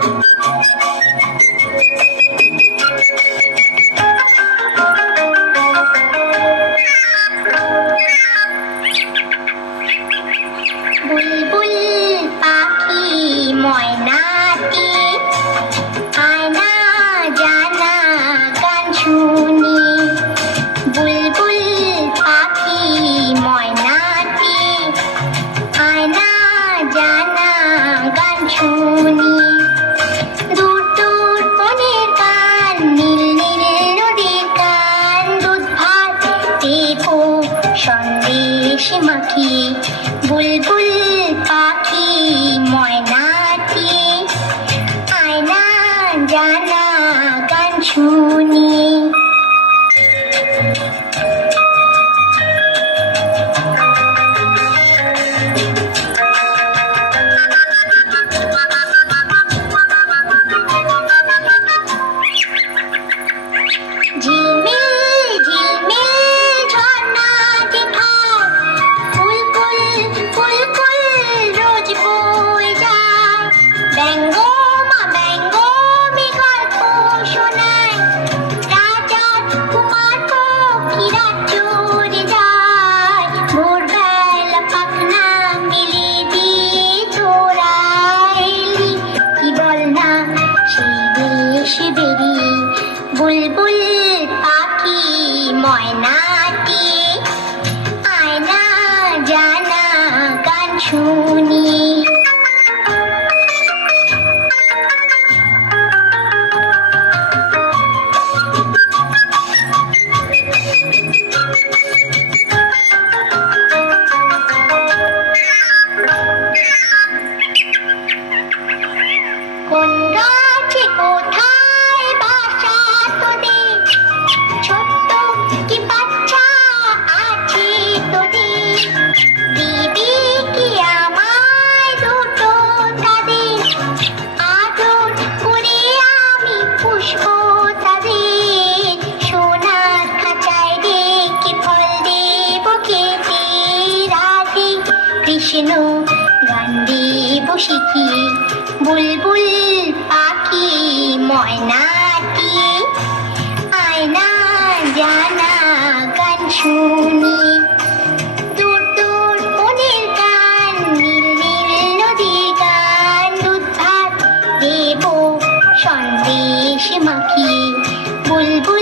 বুলবুল পাখি ময়নাটি আয়না জানা গান শুনি। বুলবুল পাখি ময়নাটি আয়না জানা গান শুনি। দূর দূর বনের গান, নীল নীল নদীর গান, দুধ ভাত দেবো সন্দেশ মাখিয়ে। বুলবুল পাখি ময়নাটি আয়না জানা গান শুনি। ঝিলমিল ঝিলমিল ঝর্ণাটি ভার, ফুলকুল ফুলকুল রোজ বয়ে যায়। ব্যঙ্গমা ব্যঙ্গমী গল্প শোনায়, রাজার কুমার পক্ষীরা চড়ে যায়। ভোরবেলা পাখনা মেলে দিয়ে তোরা এলি, কি বল না সেই দেশে বেরিয়ে। বুলবুল পাখি ময়নাটি আয়না জানা গান শুনি। কোন গাছে কোথায় বাসা তোদের, ছোট্ট কি বাচ্চা আছে তোদের? দিবি কি আমায় দুটো তাদের, আদর করে আমি পুষবো তাদের। সোনার খাঁচায় রেখে ফল দেবো খেতে রাতে, কৃষ্ণ গান দেবো শিখিয়ে। বুলবুল পাখি ময়নাটি আয়না জানা গান শুনি। দূর দূর বনের গান, নীল নীল নদীর গান, দুধ ভাত দেবো সন্দেশ মাখিয়ে। বুলবুল